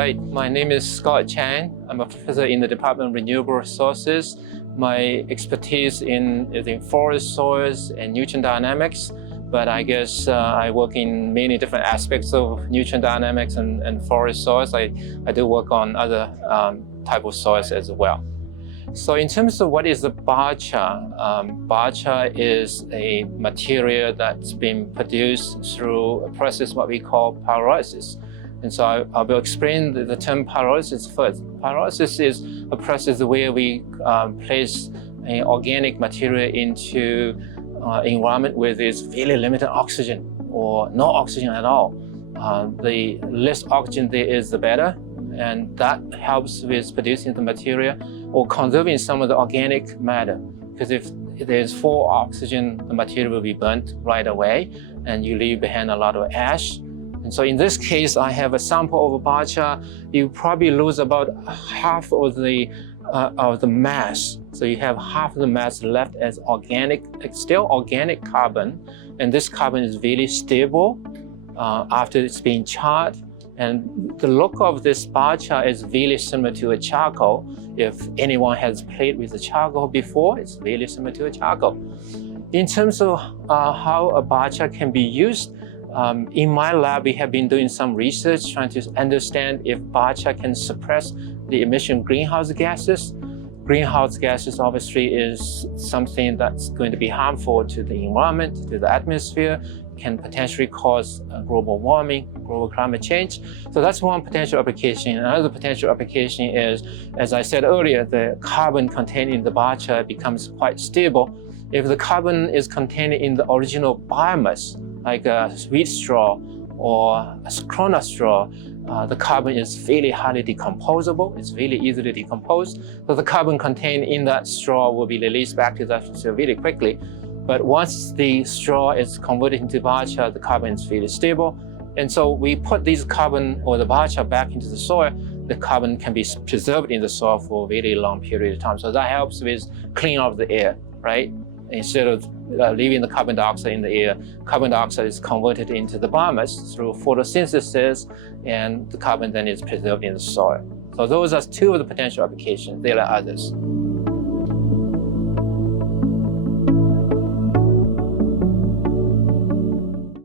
right, my name is Chang. I'm a professor in the Department of Renewable Resources. My expertise is in forest soils and nutrient dynamics, but I guess I work in many different aspects of nutrient dynamics and forest soils. I do work on other type of soils as well. So in terms of what is the biochar, biochar is a material that's been produced through a process what we call pyrolysis. And so I will explain the term pyrolysis first. Pyrolysis is a process where we place an organic material into environment where there's really limited oxygen or no oxygen at all. The less oxygen there is, the better. And that helps with producing the material or conserving some of the organic matter. Because if there's full oxygen, the material will be burnt right away and you leave behind a lot of ash. And so in this case, I have a sample of biochar. You probably lose about half of the mass. So you have half of the mass left as organic, still organic carbon. And this carbon is really stable after it's been charred. And the look of this biochar is really similar to a charcoal. If anyone has played with the charcoal before, it's really similar to a charcoal. In terms of how a biochar can be used, in my lab, we have been doing some research trying to understand if biochar can suppress the emission of greenhouse gases. Greenhouse gases obviously is something that's going to be harmful to the environment, to the atmosphere, can potentially cause global warming, global climate change. So that's one potential application. Another potential application is, as I said earlier, the carbon contained in the biochar becomes quite stable. If the carbon is contained in the original biomass, like a wheat straw or a corn straw, the carbon is really highly decomposable. It's really easily decomposed. So the carbon contained in that straw will be released back to the atmosphere really quickly. But once the straw is converted into biochar, the carbon is really stable. And so we put this carbon or the biochar back into the soil, the carbon can be preserved in the soil for a very long period of time. So that helps with cleaning up the air, right? Instead of leaving the carbon dioxide in the air, carbon dioxide is converted into the biomass through photosynthesis, and the carbon then is preserved in the soil. So those are two of the potential applications. There are others.